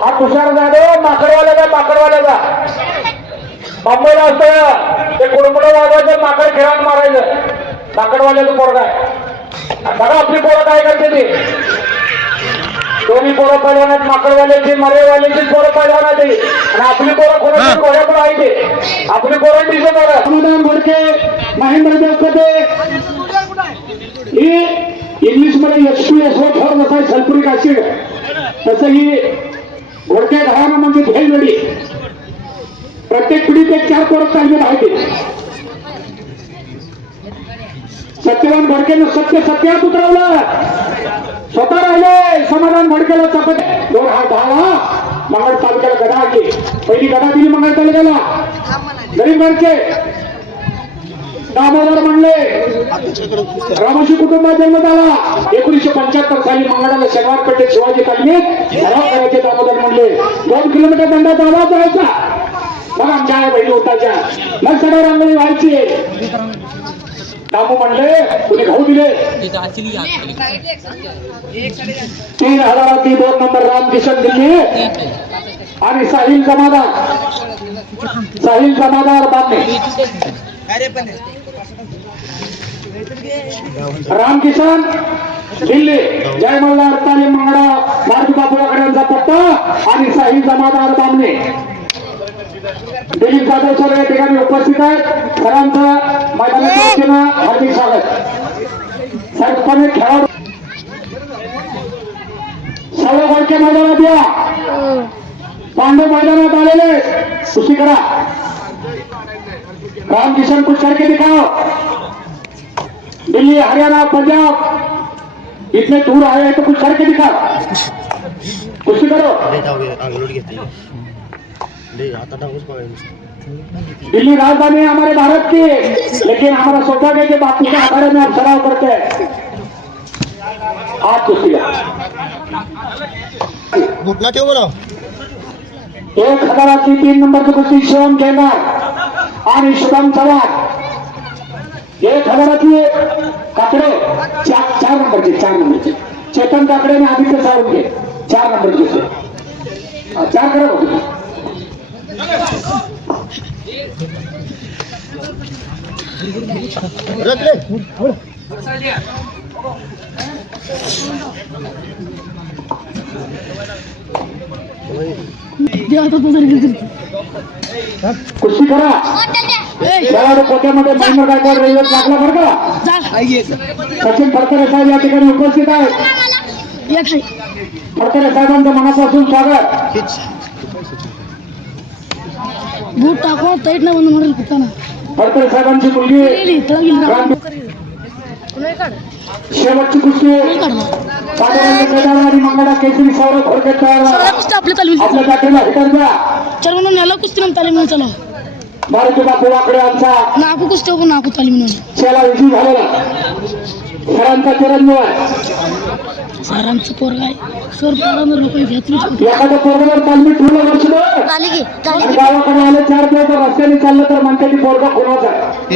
हा तुषार जाधव माकडवाल्याचा माकडवाल्याचा. मुंबईला असतं ते कुडमुडं वाजवायचं माकड खेळात मारायचं. माकडवाल्याचं पोरग आहे. आणि बघा आपली पोरं काय करते ती. दोन्ही पोरं पहिलवान आहेत माकडवाल्याची मरेवाल्याची पोरं पहिलवान आहेत ती. आणि आपली पोरं कोणाची कोऱ्या पण आहे ती. आपली पोरं दिसत पोरं समाधान घोडके महेंद्र देवकते ही इंग्लिशमध्ये एस पी एस थोड जसं आहे सल्फ्युरिक ऍसिड तसं ही घोडके घराणं म्हणजे भेलवडी प्रत्येक पिढीत एक चार पोरं चाललेलं आहे ते सत्यवान भडकेनं सत्य सत्यात उतरवलं. स्वतः राहिले समाधान भडकेला चपत दोन हात धावा. मंगळ तालुक्याला गदा आली पहिली गदा दिली मंगळ तालुक्याला गरीब भडके दामोदर म्हणले. रामोशी कुटुंबात जन्म झाला एकोणीशे पंच्याहत्तर साली मंगळाला शनिवार पेठेत शिवाजी तालमीत सराव करायचे दामोदर म्हणले. दोन किलोमीटर दंडाचा आवाज जायचा मग आमच्या आई बहिणी होताच्या मग सगळ्या रांगोळी व्हायची. दामू म्हणले कुणी खाऊ दिले? तीन हजाराची दोन नंबर राम रामकिशन दिली. आणि साहिल जमादार साहिल जमादार बांधणे रामकिशन दिल्ली जय मल्हार तालीम मंगळा मारुती बापुळाकडे यांचा पत्ता आणि साहिल जमादार बांधणे दिलीप जाधव सर या ठिकाणी उपस्थित आहेत. सरांचं मैदानाच्या हार्दिक स्वागत. साहेब खेळाडू सर्व गोडके मैदानात या. पांडव मैदानात आलेले कुस्ती करा. रामकिशन कुछ करके दिखाओ। दिल्ली हरियाणा पंजाब इतने दूर आए हैं तो कुछ करके दिखाओ। कुस्ती करो। के दिल्ली राजधानी है हमारे भारत की लेकिन हमारा सौभाग्य है कि बापू के अखाड़े में आप सराव करते हैं। आप कुछ घुटना ठेव बोला? एक हजाराची तीन नंबर नंबरची कुस्ती शिवम केंदार आणि शुभम चव्हाण. एक हजारातले काकडे. चार चार नंबरचे चार नंबरचे. चेतन काकडे आणि आदित्य सावंगे चार नंबरची कुस्ती चार करा बघू कुस्ती करा. खेळाडू पोट्यामध्ये महेंद्र गायकवाड रेल्वे लागला बरं का? सचिन फडतरे साहेब या ठिकाणी उपस्थित आहेत. फडतरे साहेबांचं मनापासून स्वागत. बूट टाको टाईट नाही म्हणून म्हणेल कुठं ना. फडतरे साहेबांची मुलगी शेवटची कुस्ती आणि मंगळा केसरी सौरभ तयार आपल्या जातीला द्या. चल म्हणून नेला कुस्ती म्हणून तालीम म्हणून चला. मारुती बापू वाकडे आमचा. नाकू कुस्ती हो नाकू तालीम म्हणून. चला विजयी झालेला. सरांचा चिरंजीव आहे. सरांचं पोरग आहे. सर पोरांवर लोक घेतली एखाद्या पोरगावर तालमी ठेवलं वर्ष झाली की. आणि गावाकडे आले चार दिवस. रस्त्याने चाललं तर म्हणते की पोरगा खुनाचा आहे